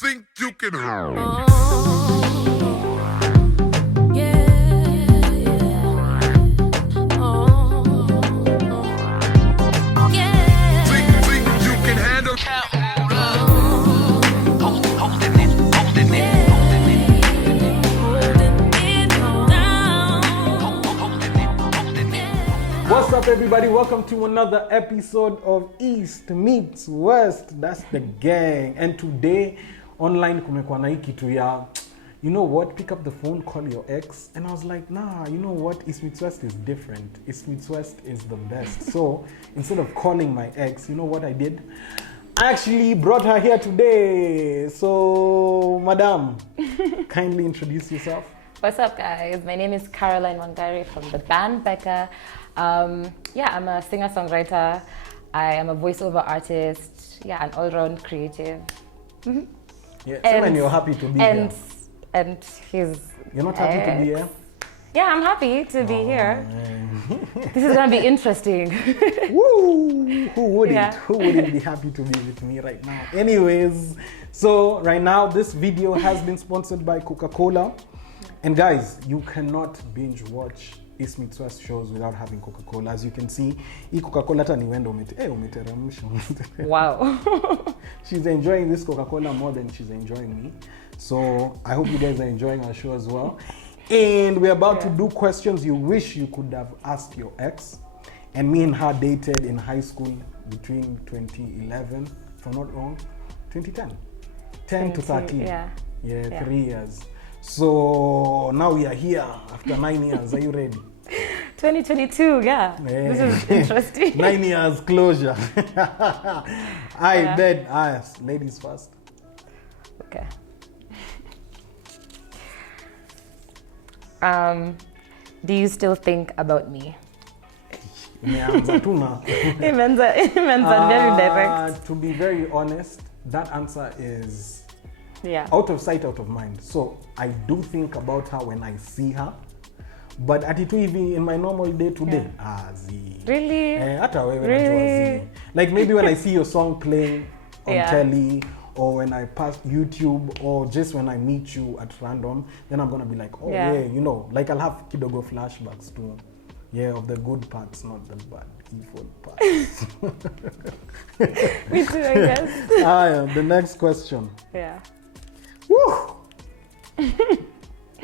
think you can yeah. think you can handle What's up, everybody? Welcome to another episode of East Meets West. That's the gang. And today, online kumekuwa na hii kitu ya, you know what, pick up the phone, call your ex. And I was like, nah, you know what, East Meets West is different. East Meets West is the best. So instead of calling my ex, you know what I did? I actually brought her here today. So, madam, kindly introduce yourself. What's up, guys? My name is Caroline Wangari from the band Becca. I'm a singer-songwriter. I am a voiceover artist. Yeah, an all-round creative. Mm-hmm. Yeah, and you're happy to be here. And he's. You're not happy to be here? Yeah, I'm happy to be here. This is gonna be interesting. Woo! Who wouldn't? Yeah. Who wouldn't be happy to be with me right now? Anyways, so right now this video has been sponsored by Coca-Cola. And guys, you cannot binge watch East Meets West shows without having Coca-Cola. As you can see, hii Coca-Cola hata niwendo umeteremsha. Wow. She's enjoying this Coca-Cola more than she's enjoying me. So I hope you guys are enjoying our show as well. And we're about to do questions you wish you could have asked your ex. And me and her dated in high school between 2011, if I'm not wrong, 2010. 10 to 13. Yeah. 3 years. So now we are here after 9 years. Are you ready? 2022, yeah. This is interesting. 9 years closure. I bet. Yes, ladies first. Okay. Do you still think about me? Imeanza tu na. Imeanza very direct. To be very honest, that answer is out of sight, out of mind. So I do think about her when I see her. But atitu even in my normal day to day. Really? Hata wewe Really? najua like maybe when I see your song playing on telly, or when I pass YouTube, or just when I meet you at random, then I'm gonna be like, oh yeah, you know, like I'll have kidogo flashbacks too. Yeah, of the good parts, not the bad, evil parts. Me too, I guess. The next question. Yeah. Woo!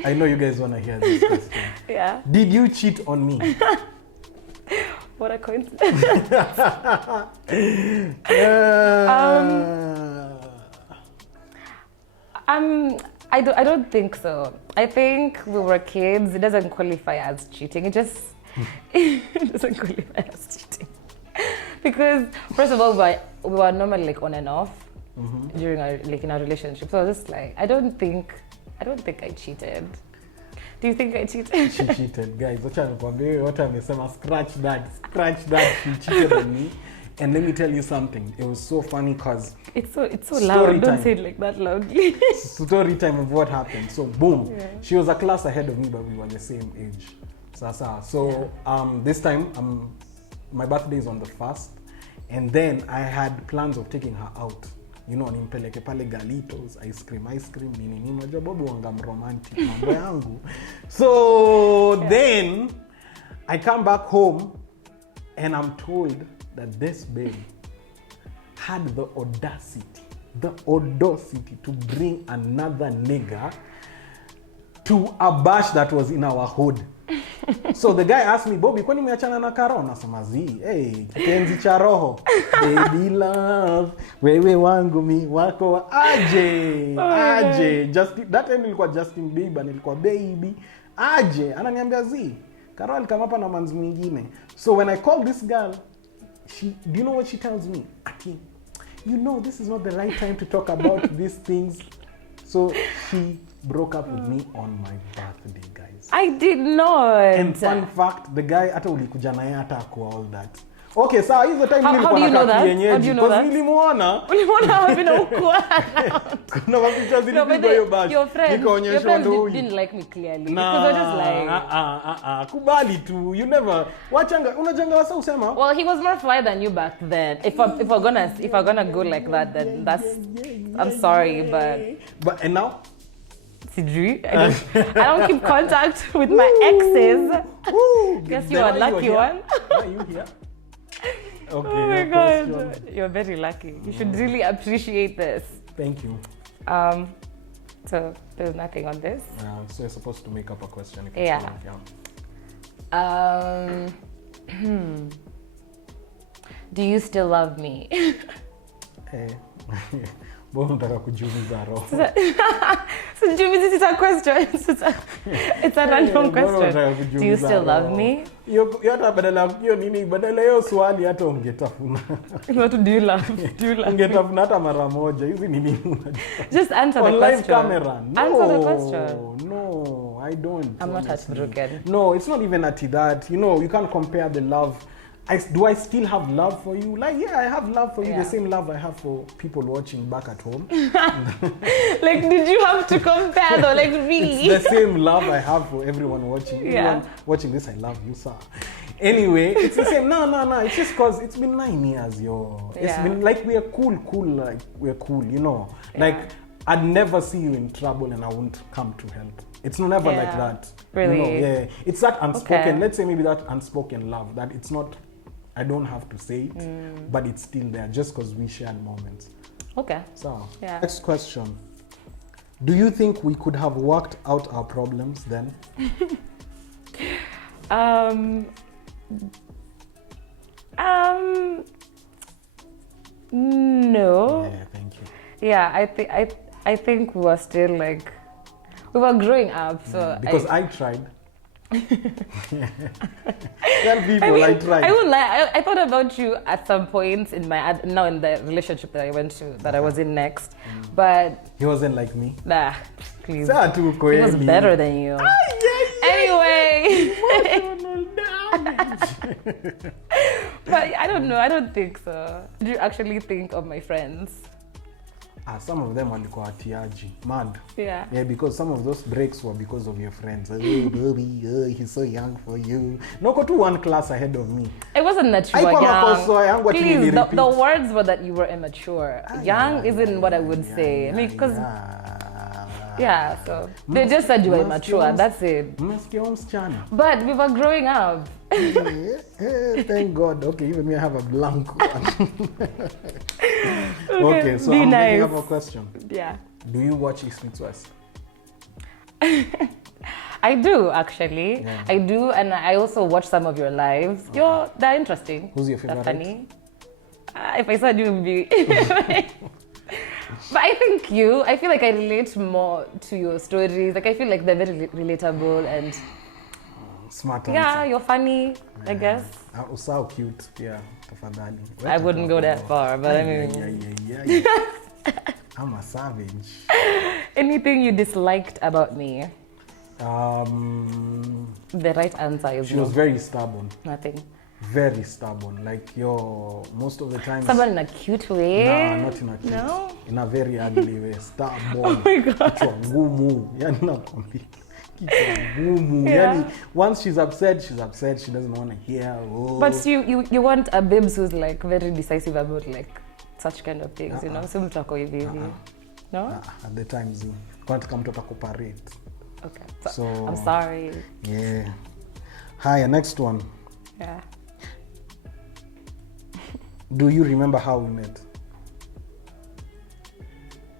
I know you guys wanna hear this question. Yeah. Did you cheat on me? What a coincidence. I don't think so. I think we were kids. It doesn't qualify as cheating. It doesn't qualify as cheating. Because first of all, we were normally like on and off during in our relationship. So I was just like, I don't think I cheated. Do you think I cheated? She cheated, guys. What amesema, scratch that. She cheated on me. And let me tell you something. It was so funny because it's so loud. Don't say it like that loudly. Story time of what happened. So boom, she was a class ahead of me, but we were the same age. So this time my birthday is on the 1st, and then I had plans of taking her out. You know, nimpeleke pale Galitos, ice cream, nini, unajua bobo wangam romantic mambo yangu. So then I come back home and I'm told that this babe had the audacity to bring another nigga to a bash that was in our hood. So the guy asked me, Bobby, kwani umeachana na Karo? Nasema hey, kipenzi cha roho, baby love, wewe wangu mi wako aje. That time nilikuwa Justin Bieber, nilikuwa baby aje. Ananiambia Karo alikama hapa na manzi mwingine. So when I call this girl, do you know what she tells me? Aki, you know this is not the right time to talk about these things. So she broke up with me on my birthday, guys. I did not. And fun fact, the guy hata ulikuja naye hata kwa all that. Okay, saa hizo time How nilikuwa do you nakaa know that? kienyeji, How do you know because that? nilimuona Uliona hawa vile ukuwa? kuna mapicha No, but zilipigwa hiyo bash. your friends Nikaonyeshwa ndo huyu. didn't like me clearly. Nah, Because they're just like... kubali tu. You never unajanga wasa usema. Well, he was more fly than you back then. If we're gonna go like that, then that's... I'm sorry, but... And now? Sijui. I don't keep contact with my exes. Ooh, Guess then you are why lucky here? one. Why are you here? Okay, Oh my your god, question. you're very lucky. You should really appreciate this. Thank you. So there's nothing on this. So you're supposed to make up a question. If Yeah. Do you still love me? Hey. Mbona unataka kujiuliza roho? So this is a question. It's a random Mbona unataka question. kujiuliza Do you still love roho? me? Hiyo hata badala hiyo swali hata ungetafuna. What do you love? Do you love me? Ungetafuna hata mara moja. Hizi ni nini unajua? Just answer the On question. live camera. No. Answer the question. No, I don't. I'm not honestly. heartbroken. No, it's not even at that. You know, you can't compare the love. Do I still have love for you? Like, yeah, I have love for you. Yeah. The same love I have for people watching back at home. Like, did you have to compare though? Like, really? It's the same love I have for everyone watching. Yeah. Everyone watching this, I love you, sir. Anyway, it's the same. No. It's just because it's been 9 years, yo. It's Yeah. been like we're cool. Like we're cool, you know. Like I'd never see you in trouble and I won't come to help. It's never like Yeah. that. Really? You know, yeah. It's that unspoken. Okay. Let's say maybe that unspoken love that it's not. I don't have to say it, but it's still there just because we shared moments. Okay. So, Yeah. next question. Do you think we could have worked out our problems then? No. Yeah, thank you. Yeah, I think we were still like we were growing up, so Because I tried. Tell people I tried. I won't lie. I thought about you at some point in my now in the relationship that I went to that I was in next, but He wasn't like me. nah, please. Saa tu He was kweli. better than you. Anyway, Emotional damage. but I don't know. I don't think so. Did you actually think of my friends? Some of them walikuwa atiaji. Mad. Yeah. Yeah, because some of those breaks were because of your friends. Oh, Bobby, he's so young for you. No, go to one class ahead of me. It wasn't that you Haikuwa were makosa yangu young. ati Please, nilirepeat. the words were that you were immature. Young isn't what I would say. I mean, because yeah, so they just said you were immature. That's it. Mmesikia huyu msichana? But we were growing up. Thank God. Okay, even me I have a blank one. Okay, so be I'm bringing nice. up a question. Yeah. Do you watch East Meets West? I do actually. Yeah. I do, and I also watch some of your lives. They're interesting. Who's your They're favorite? funny. If I said you would be. But I think I feel like I relate more to your stories. Like I feel like they're very relatable and Smart yeah, answer. you're funny, I guess. Usao cute. Yeah, tafadhali. I wouldn't go that far, but I mean, Yeah. I'm a savage. anything you disliked about me? The right answer is She was very stubborn. nothing. Very stubborn. Like most of the time. Someone in a cute way? Nah, not in a cute. No? In a very ugly way. Stubborn. Oh my God. Kichwa ngumu. Yani nakwambia. Kichwa ngumu. Yeah. Yani once she's upset. She doesn't want to hear. Oh. But you want a babes who's like very decisive about like such kind of things, you know? So mtu ako hivi hivi. No? At the time, kwa nataka mtu atakuparate. Okay. So, I'm sorry. Yeah. Hi, next one. Yeah. Do you remember how we met?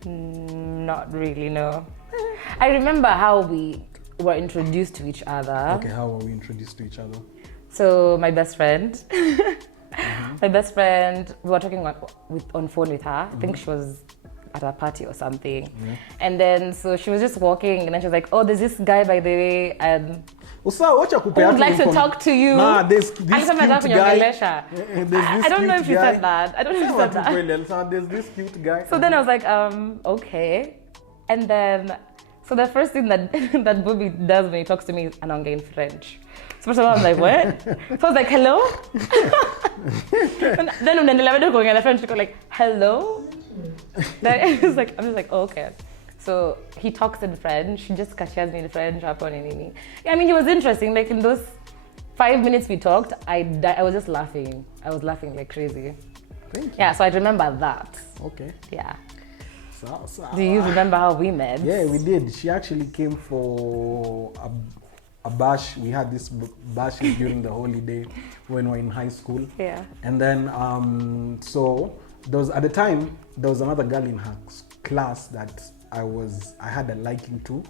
Not really, no. I remember how we were introduced to each other. Okay, how were we introduced to each other? So my best friend, my best friend, we were talking on phone with her. I think she was at a party or something. And then so she was just walking and then she was like, oh, there's this guy by the way, Usa, wacha who would like to talk to you. Nah, there's this Alisema nataka cute guy. kuniongelesha. I don't know if she said that. I don't know if she said that. There's this cute guy. So then I was like, okay. And then, so the first thing that that Bobby does when he talks to me is anaongea in French. So first of all, I was like, what? So I was like, hello? Then when the going and the friend, she go like, hello? Then I'm just like, oh, okay. So he talks in French. She just catches me in French. Yeah, I mean, he was interesting. Like in those 5 minutes we talked, I was just laughing. I was laughing like crazy. Thank you. Yeah, so I remember that. Okay. Yeah. So. Do you remember how we met? Yeah, we did. She actually came for a bash. We had this bash during the holiday when we were in high school. Yeah. And then, so at the time, there was another girl in her class that I had a liking to,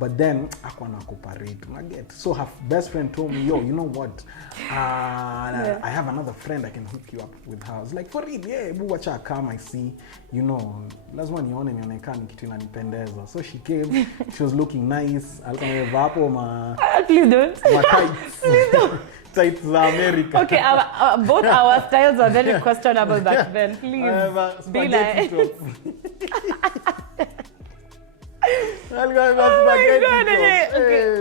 but then akwana cooperate. So her best friend told me, yo, you know what? I have another friend I can hook you up with her. I was like, for real, yeah, buwacha come, I see, you know, lazima nione nionekane kitu inanipendeza. So she came, she was looking nice. Alikuwa amevaa hapo Please don't. tights. Please don't. Tights za America. Okay, both our styles are very questionable back then. Please, be like. Oh my God, okay.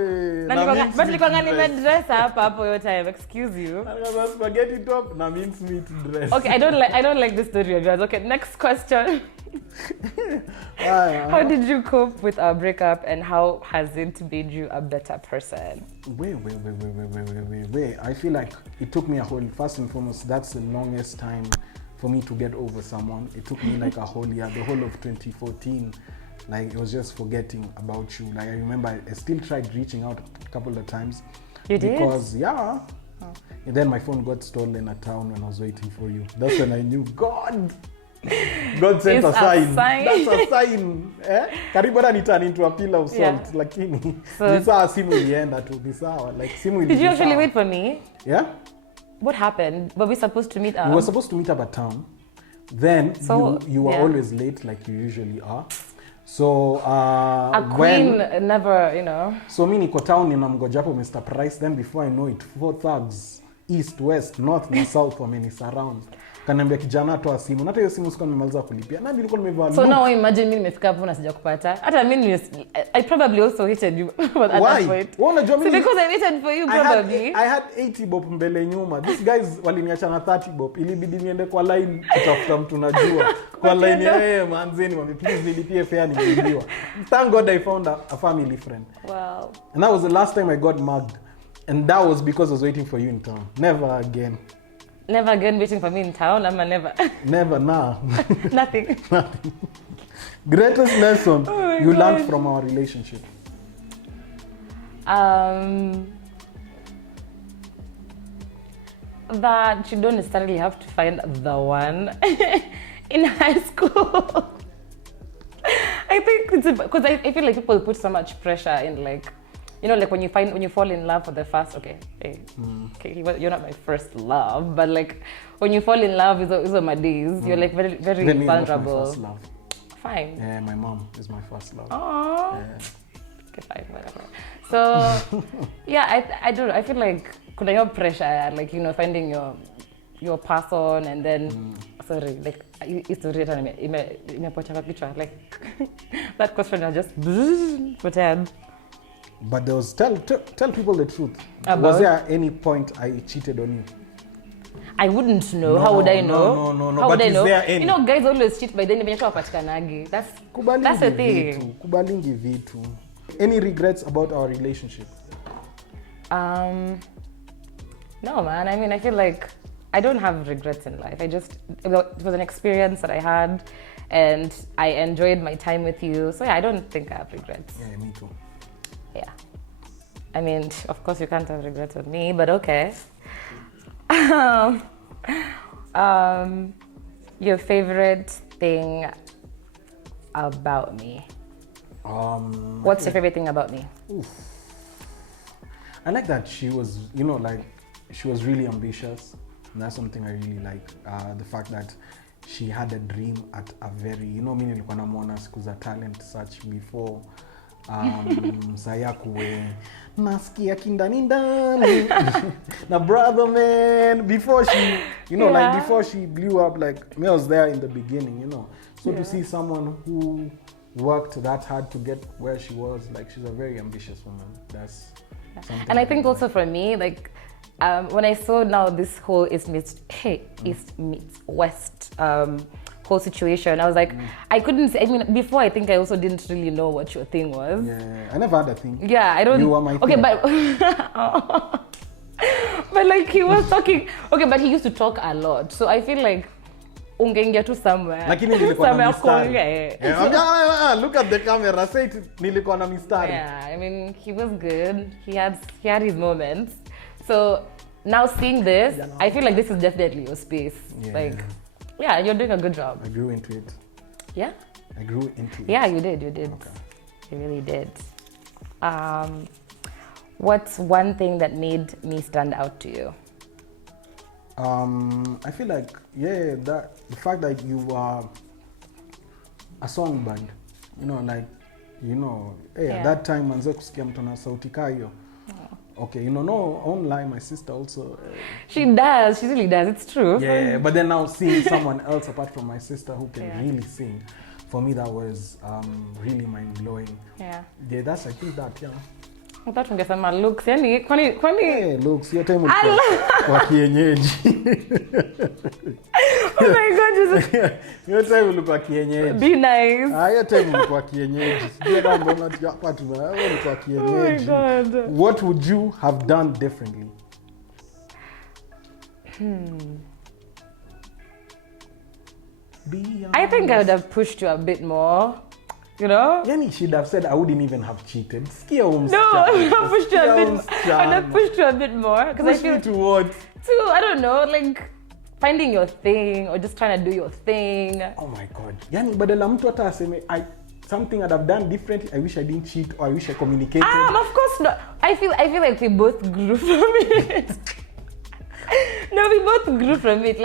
But nilikuwa nimedress hapo your time. Excuse you. Spaghetti top na mincemeat dress. Okay, I don't like this story, guys. Okay, next question. How did you cope with our breakup, and how has it made you a better person? Wait. I feel like it took me first and foremost, that's the longest time for me to get over someone. It took me like a whole year, the whole of 2014. Like, it was just forgetting about you. Like, I remember I still tried reaching out a couple of times. You did? Because, yeah. Oh. And then my phone got stolen at town when I was waiting for you. That's when I knew, God sent a sign. That's a sign. Karibu hata turn into a pillar of salt. Lakini, ni sawa simu ilienda tu. Ni sawa. Like, simu ilienda. Did you actually wait for me? Yeah. What happened? Were we supposed to meet up? We were supposed to meet up at town. Then, so, you were always late like you usually are. So a queen never, you know. So mi niko town ninamgoja hapo Mr. Price, then before I know it, 4 thugs, east, west, north na south wamenisurround. Kaniambia kijana toa simu. Na hata hiyo simu sikuwa nimemaliza kulipia. Na nilikuwa nimevaa. So now imagine mimi nimefika hapo na sijakupata. Hata mimi I probably also hated you at that point. Why? Unajua mimi because I waited for you probably. I had 80 bob mbele nyuma. These guys waliniacha na 30 bob. Ilibidi niende kwa line kutafuta mtu najua. Kwa line manzeni wame please nilipie fare nilibiwa. Thank God I found a family friend. Wow. And that was the last time I got mugged. And that was because I was waiting for you in town. Never again. Never again waiting for me in town? I'm a never. Never, nah. Nothing. Nothing. Greatest lesson you learned from our relationship? That you don't necessarily have to find the one in high school. I think it's because I feel like people put so much pressure in, like, you know, like when you fall in love for the first, okay, you're not my first love, but like when you fall in love, these are my days. You're like very, very vulnerable. My first love. Fine. Yeah, my mom is my first love. Aww. Yeah. Okay, fine, whatever. So, yeah, I don't know. I feel like kuna your pressure, like, you know, finding your person, and then sorry, like history imepotea kichwa, like that question I just pretend. But there was tell people the truth. About? Was there any point I cheated on you? I wouldn't know. How would I know? No. How but would I is know? there any? You know, guys always cheat by then wapatikanagi. That's the thing. Kubalingi vitu. Any regrets about our relationship? No, man. I mean, I feel like I don't have regrets in life. It was an experience that I had, and I enjoyed my time with you. So yeah, I don't think I have regrets. Yeah, me too. Yeah. I mean, of course you can't have regrets with me, but okay. Your favorite thing about me? What's your favorite thing about me? Oof. I like that she was, you know, like, she was really ambitious. And that's something I really like. The fact that she had a dream at a very, you know, mimi nilikuwa namuona siku za talent search before saya kuwe nasikia kindani ndani na brother man, before she, you know, like before she blew up, like me, I was there in the beginning, you know. So to see someone who worked that hard to get where she was, like, she's a very ambitious woman. That's something. And I think also for me, like, when I saw now this whole East meets West whole situation, I was like, I couldn't say, I mean, before I think I also didn't really know what your thing was. Yeah, I never had a thing. Yeah, I don't. You were my okay, thing. but but like he was talking. Okay, but he used to talk a lot, so I feel like ungeingia tu somewhere. Lakini nilikuwa na mistari. Yeah. Yeah, look at the camera. Say it, nilikuwa na mistari. Yeah, I mean, he was good. He had his moments. So now seeing this, I feel like this is definitely your space. Yeah. Like, yeah, you're doing a good job. I grew into it. Yeah? I grew into it. Yeah, you did. Okay. You really did. What's one thing that made me stand out to you? I feel like, the fact that you are a songbird, at that time manze kusikia mtu na sauti kaa hiyo. Okay, no online, my sister also. She does. She really does. It's true. Yeah, but then now seeing someone else apart from my sister who can really sing, for me that was really mind blowing. Yeah. Yeah, that's I think that I thought ungesema looks. Yani kwani Hey, looks, your time wa kienyeji. Oh my god, just Your time ulikuwa kienyeji. be nice. Your time ulikuwa kienyeji. Sijui kama mbona hapa ulikuwa kienyeji. Oh my god. What would you have done differently? I think I would have pushed you a bit more. You know? Yani she'd have said I wouldn't even have cheated. Sikia No, I would have pushed you a bit. I would have pushed you a bit more because I Push feel me to what? to, I don't know, like finding your thing or just trying to do your thing. Oh my god. Yani badala mtu hata aseme something I'd have done differently. I wish I didn't cheat or I wish I communicated. Of course not. I feel like we both grew from it. No, we both grew from it.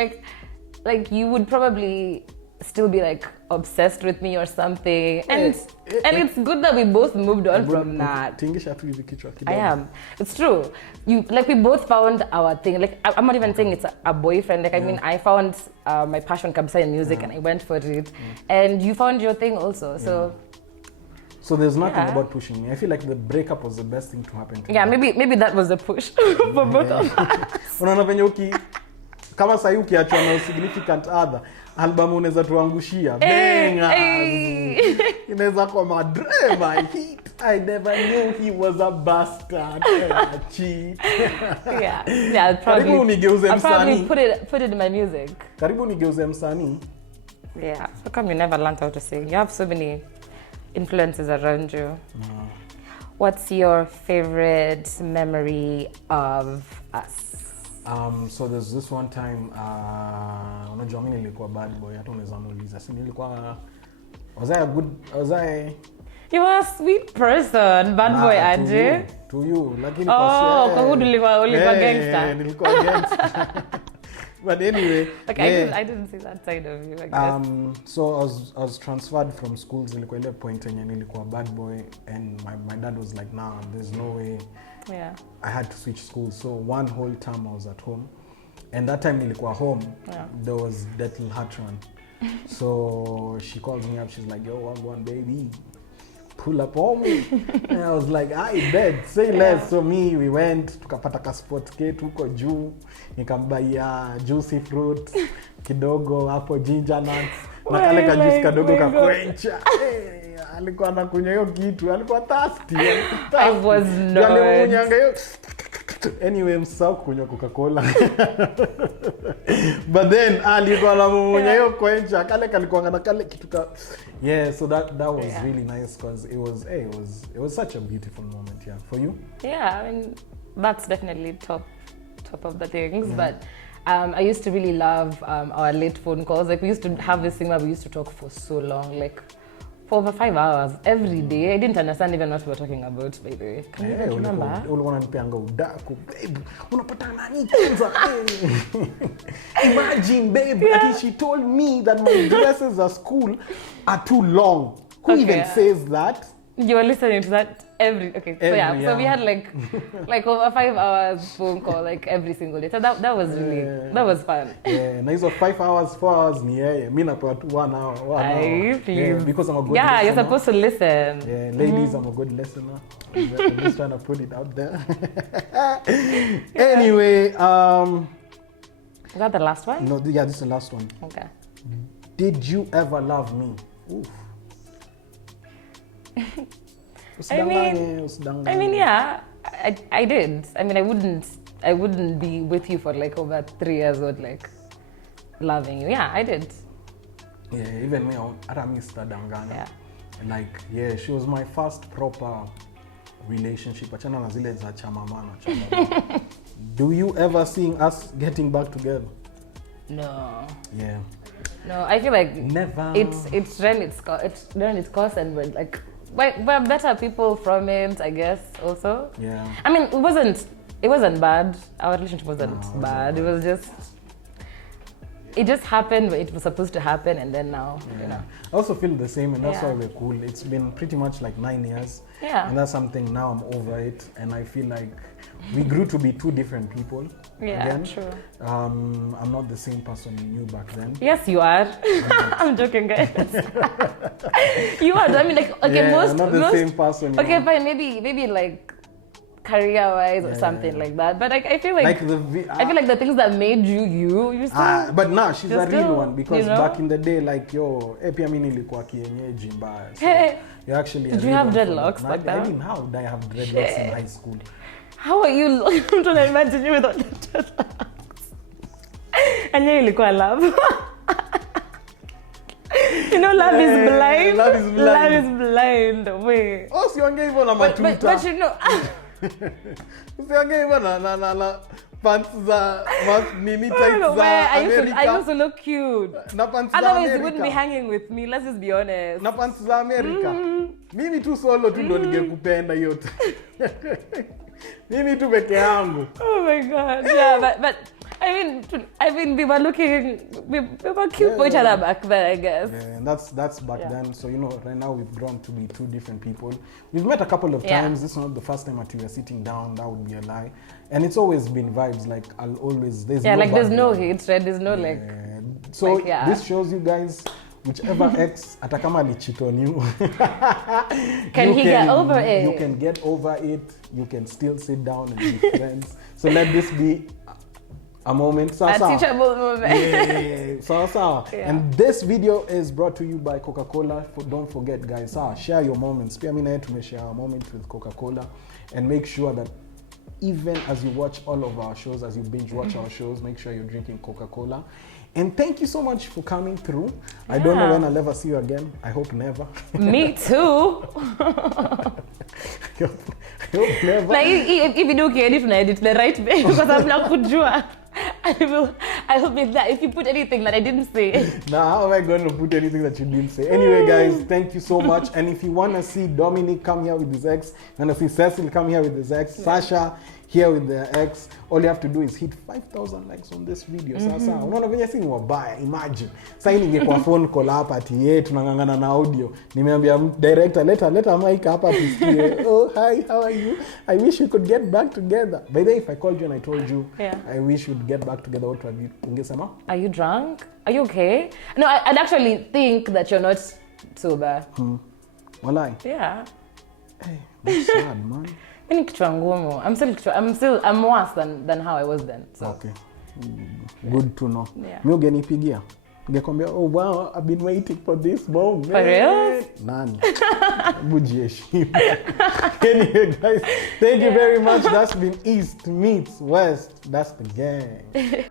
Like you would probably still be like obsessed with me or something, and it's good that we both moved on from that. Tingisha tu hivi kichwa kidogo. I am. It's true. We both found our thing. Like I'm not even saying it's a boyfriend. Like I mean, I found my passion kabisa in music, and I went for it. And you found your thing also. So there's nothing about pushing me. I feel like the breakup was the best thing to happen to me. Maybe that was a push for both of us. Unaona venye kama sasa ukiachwa na significant other, album unaweza tuangushia. Inaweza kwa madrema hit. I never knew he was a bastard. Cheat. Yeah, I'll probably put it in my music. Karibu nigeuze msanii. Yeah. How come you never learned how to sing? You have so many influences around you. What's your favorite memory of us? So there's this one time, unajua mimi nilikuwa bad boy, hata unaweza muuliza. Si nilikuwa, was I You are a sweet person, bad boy aje. To you. Lakini kwa hudu ulikuwa gangster. Nilikuwa gangster. But anyway, I didn't see that side of you, I guess. So I was transferred from schools. Nilikuwa ile point yenye nilikuwa bad boy, and my dad was like, nah, there's no way. Yeah. I had to switch schools. So one whole term I was at home, and that time nilikuwa home, there was that little hat run. So she calls me up. She's like, yo, I'm going, baby, pull up on me. And I was like, I bet, say less. So we went, tukapata ka sport skate huko juu, nikambaya juicy fruit kidogo hapo, ginger nuts, na kale ka juice kadogo ka quencha. Alikuwa anakunywa hiyo kitu, alikuwa thirsty. I was not. Anyway, msao kunywa Coca-Cola. But then alikuwa anamunya hiyo quencha, kale kalikuwa na kale kitu ka. Yeah, so that was really nice because it was such a beautiful moment, for you? Yeah, I mean that's definitely top of the things, but I used to really love our late phone calls. Like we used to have this thing where we used to talk for so long, like for over 5 hours every day. I didn't understand even what we were talking about, by the way. Can you remember? Ulikuwa unanipeanga udaku, babe. Unapata nani kwanza? Imagine, babe, she told me that my dresses at school are too long. Who even says that? You were listening to that so yeah. we had like over 5 hours phone call like every single day. So that was really that was fun. Yeah, na hizo 5 hours, 4 hours ni yeye. Mimi napewa tu 1 hour, 1 hour. Please. Yeah, because I'm a good Yeah, listener. you're supposed to listen. Yeah, ladies, I'm a good listener. I'm just trying to put it out there. Anyway, Is that the last one? no, yeah, this is the last one. Okay. Did you ever love me? Oof. I mean, yeah, I did. I mean, I wouldn't be with you for like over 3 years or like loving you. Yeah, I did. Yeah, even me, hata mi sitadanganya. Yeah. Like, yeah, she was my first proper relationship. Achana na zile za chama mama. Do you ever see us getting back together? No. Yeah. No, I feel like Never. It's run its course, and we're better people from it, I guess. Also. Yeah. I mean, it wasn't bad. Our relationship wasn't bad. It was just. It just happened when it was supposed to happen, and then now, you know. I also feel the same, and that's Yeah. why we're cool. It's been pretty much like 9 years. Yeah. And that's something now I'm over it, and I feel like we grew to be two different people. Yeah, again. true. I'm not the same person you knew back then. Yes, you are. I'm joking, guys. You are. I mean, like, okay, Yeah, most. I'm not the most, same person. You Okay, know? fine. Maybe like career-wise or something like that. But I feel like I feel like the things that made you still. But now she's you're a real still, one because you know? back in the day, like pia mimi nilikuwa kienyeji mbaya. So Hey, you actually. did you have dreadlocks back then? I didn't. How did I have dreadlocks in high school? How are you? I'm trying to imagine you without the dreadlocks. And you ilikuwa love. You know, love is blind. Love is blind. Love is blind. Wait. Oh, siongee hivyo na But matuta. you know. Siongee hivyo na pants za nini I tights don't know za where I America. used to look cute. Na pants za Otherwise, you wouldn't be America. hanging with me. Let's just be honest. Na pants za America. Mimi tu solo tu ndo ningekupenda yote. Mimi tu peke yangu. Oh my god. Yeah, but I mean, we were cute for each other back then, I guess. Yeah, and that's back then. So, you know, right now we've grown to be two different people. We've met a couple of times. This is not the first time that we were sitting down. That would be a lie. And it's always been vibes. Like, I'll always... There's There's no bad hatred. There's no like... So, like, yeah. this shows you guys... Whichever ex, hata kama ali cheat on you, Can he get over it? You can get over it. You can still sit down and be friends. So let this be a moment. A teachable moment. Yeah. So. Yeah. And this video is brought to you by Coca-Cola. Don't forget, guys. Share your moments. Pia mimi na yetu tumeshare our moments with Coca-Cola, and make sure that even as you watch all of our shows, as you binge watch our shows, make sure you're drinking Coca-Cola. And thank you so much for coming through. Yeah. I don't know when I'll ever see you again. I hope never. Me too. I hope never. Like if you do edit, na edit the right way because I'm not kujua. I will be that if you put anything that I didn't say. Now, how am I going to put anything that you didn't say? Anyway, guys, thank you so much. And if you want to see Dominic come here with his ex, you want to see Cecil come here with his ex, Sasha here with their ex, all you have to do is hit 5,000 likes on this video. Sasa, unaona venye si ni wabaya, imagine. Sasa hii ningekuwa phone call hapa ati tunangangana na audio. Nimeambia director, leta mic hapa tusikie. Oh, hi, how are you? I wish we could get back together. By the way, if I called you and I told you, I wish we'd get back together, what would you ungesema? Are you drunk? Are you okay? No, I'd actually think that you're not sober. Walai. Yeah. Hey, that's sad, man. I'm worse than how I was then. So. Okay. Good to know. Yeah. Mi ungenipigia. Ningekwambia, oh wow, I've been waiting for this moment. For real? Nani. Bujiheshimu. Anyway, guys, thank you very much. That's been East Meets West. That's the gang.